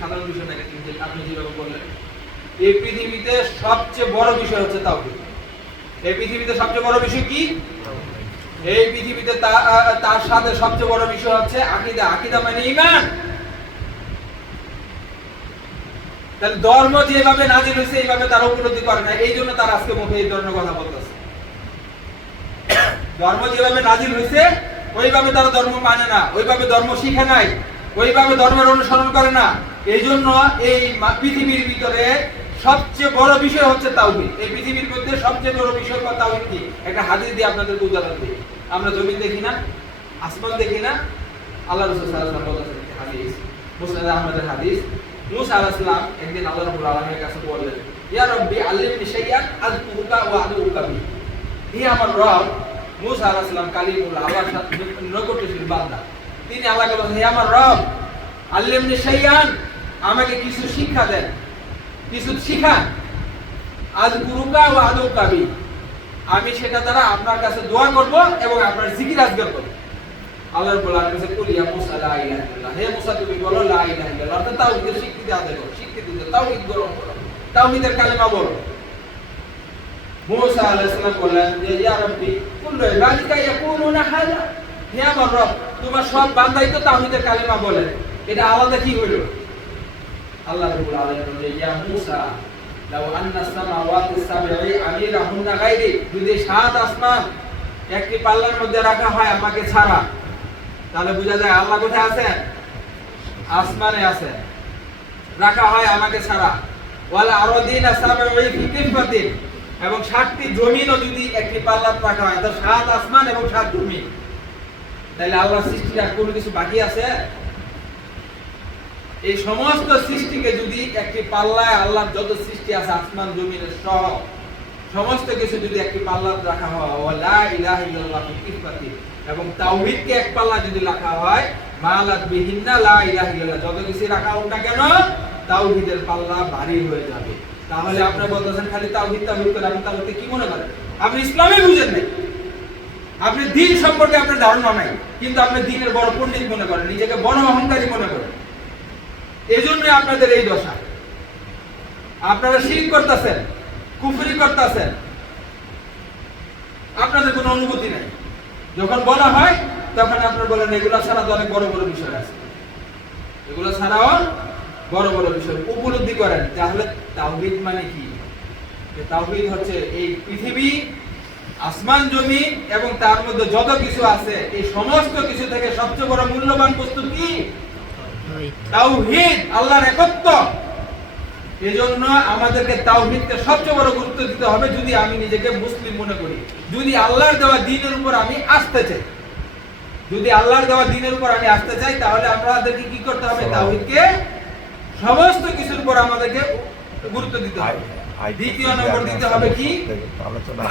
সাধারণ বিষয় না, কিন্তু আপনি যেভাবে বললেন এই পৃথিবীতে সবচেয়ে বড় বিষয় হচ্ছে তাওহীদ। এই পৃথিবীতে সবচেয়ে বড় বিষয় কি? এই পৃথিবীতে তার সাথে সবচেয়ে বড় বিষয় হচ্ছে আকীদা। আকীদা মানে ঈমান। তাহলে ধর্ম যেভাবে নাজিল হয়েছে এইভাবে তারা উপলব্ধি করে না, এই জন্য তারা আজকে মুখে এই ধরনের কথা বলতেছে। ধর্ম যেভাবে নাজিল হয়েছে ওইভাবে তারা ধর্ম মানে না, ওইভাবে ধর্ম শিখে নাই, ওইভাবে ধর্মের অনুসরণ করে না। এই জন্য এই পৃথিবীর ভিতরে সবচেয়ে বড় বিষয় হচ্ছে তাওহীদ। এই পৃথিবীর মধ্যে সবচেয়ে বড় বিষয় তাওহীদ কি? একটা হাদিস দিয়ে আপনাদেরকে উদাহরণ দিই। আমরা জমিন দেখি না, আসমান দেখি না, আল্লাহ রাসূল সাল্লাল্লাহু আলাইহি ওয়াসাল্লাম বলেছেন হাদিস, মুসনাদ আহমদের হাদিস, মুসা আলাইহিস সালাম একদিন আল্লাহ রাব্বুল আলামিনের কাছে বললেন, ইয়া রাব্বি আল্লিমনি শাইআন আযকুরুকা ওয়া আদউকা বি। হে আমার রব, মুসা আলাইহিস সালাম কালিমুল্লাহ, আল্লাহর সাথে নৈকট্যশীল বান্দা, তিনি আল্লাহকে বলেন, হে আমার রব আল্লিমনি শাইআন, আমাকে কিছু শিক্ষা দেন, কিছু শিখান, আযকুরুকা ওয়া আদউকা বি, আমি সেটা দ্বারা আপনার কাছে দোয়া করব এবং আপনার জিকির আজগার করব। আল্লাহ রাব্বুল আলামিন বলেন, কুল ইয়া মুসা লা ইলাহা ইল্লাল্লাহ, হে মুসা তুমি বলো লা ইলাহা ইল্লাল্লাহ, অর্থাৎ তাওহীদের স্বীকৃতি আদায় করো, স্বীকৃতি দাও, তাওহীদ গ্রহণ করো, তাওহীদের কালেমা বলো। মুসা আলাইহিস সালাম বললেন যে ইয়া রাব্বি কুল্লু ইবাদিকা ইয়াকুলুনা হাযা, হে আমার রব তোমার সব বান্দাই তো তাওহীদের কালেমা বলে, এটা আলাদা কি হইল? আল্লাহ রাব্বুল আলামিন বলেন, ইয়া মুসা লাউ আন্না সামাওয়াতি সাবঈ আমিরাহুন্না গায়রি, যদি সাত আসমান একটি পাল্লার মধ্যে রাখা হয় আমাকে ছাড়া, তাহলে বোঝা যায় আল্লাহ কোথায় আছেন? আসমানে আছেন। রাখা হয় আমাকে ছাড়া। ওয়ালা আরদিনা সাবঈ ফি কিফাতিন, এবং ৭টি জমিনও যদি একটি পাল্লাতে রাখা হয়, তো ৭ আসমান এবং ৭ জমিন, তাহলে আল্লাহর সৃষ্টির আর কোনো কিছু বাকি আছে? এই সমস্ত সৃষ্টিকে যদি একটি পাল্লায় আল্লাহর যত সৃষ্টি আছে আসমান জমিনের সহ সমস্ত কিছু যদি একটি পাল্লাতে রাখা হয়, লা ইলাহা ইল্লাল্লাহ ফি কিফাতিন, এবং তাওহীদকে এক পাল্লা যদি রাখা হয়, মালাত বিহিন্না লা ইলাহা ইল্লাল্লাহ, যত কিছু রাখা হোক না কেন তাওহীদের পাল্লা ভারী হয়ে যাবে। তাহলে আপনি বলতেছেন খালি তাওহীদ তাওহীদ করে, আপনি তাওহীদকে কি মনে করেন? আপনি ইসলামই বুঝেন নাই, আপনি দ্বীন সম্পর্কে আপনার ধারণা নাই, কিন্তু আপনি দ্বীনের বড় পণ্ডিত মনে করেন, নিজেকে বড় অহংকারী মনে করেন। এজন্যই আপনাদের এই দশা। আপনারা শিরক করতেছেন, কুফরি করতেছেন, আপনাদের কোনো অনুভূতি নাই। যখন বলা হয় তখন আপনারা বলেন এগুলা ছাড়া তো অনেক বড় বড় বিষয় আছে, এগুলা ছাড়াও বড় বড় বিষয় উপলব্ধি করেন। তাহলে তাওহীদ মানে কি? তাওহীদ হচ্ছে এই পৃথিবী, আসমান জমিন এবং তার মধ্যে যত কিছু আছে, এই সমস্ত কিছু থেকে সবচেয়ে বড় মূল্যবান বস্তু কি? তাওহীদ, আল্লাহর একত্ব। এজন্য আমাদেরকে তাওহীদকে সবচেয়ে বড় গুরুত্ব দিতে হবে। যদি আমি নিজেকে মুসলিম মনে করি, যদি আল্লাহর দেওয়া দ্বীনের উপর আমি আসতে চাই, যদি আল্লাহর দেওয়া দ্বীনের উপর আমি আসতে চাই, তাহলে আমাদেরকে কি করতে হবে? তাওহীদকে সমস্ত কিছুর উপর আমাদেরকে গুরুত্ব দিতে হবে। দ্বিতীয় নম্বর দিতে হবে কি?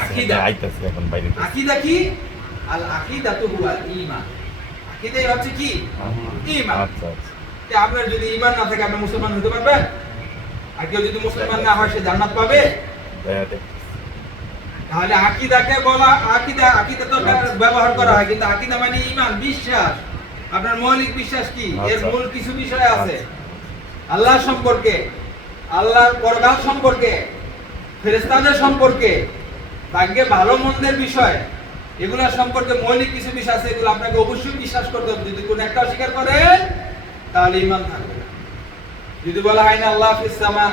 আকীদা। আকীদা কি? আল আকীদাতু হুয়াল ঈমান। আকীদাই হচ্ছে কি? ঈমান। আচ্ছা আচ্ছা। আপনার যদি ঈমান না থাকে আপনি মুসলমান হতে পারবেন? আর কেউ যদি মুসলমান না হয় সে জান্নাত পাবে? তাহলে আকীদাকে বলা, আকীদা তো ব্যবহার করা হয়, কিন্তু আকীদা মানে ঈমান, বিশ্বাস। আপনার মৌলিক বিশ্বাস কি? এর মূল কিছু বিষয় আছে আল্লাহ সম্পর্কে, আল্লাহর পরকাল সম্পর্কে, ফেরেশতাদের সম্পর্কে, ভাগ্যে ভালো মন্দের বিষয়, এগুলা সম্পর্কে মৌলিক কিছু বিষয় আছে, এগুলো আপনাকে অবশ্যই বিশ্বাস করতে হবে। যদি কোনো একটা অস্বীকার করেন তাহলে ঈমান থাকবে না। যদি বলা হয় না আল্লাহ ফিস সামা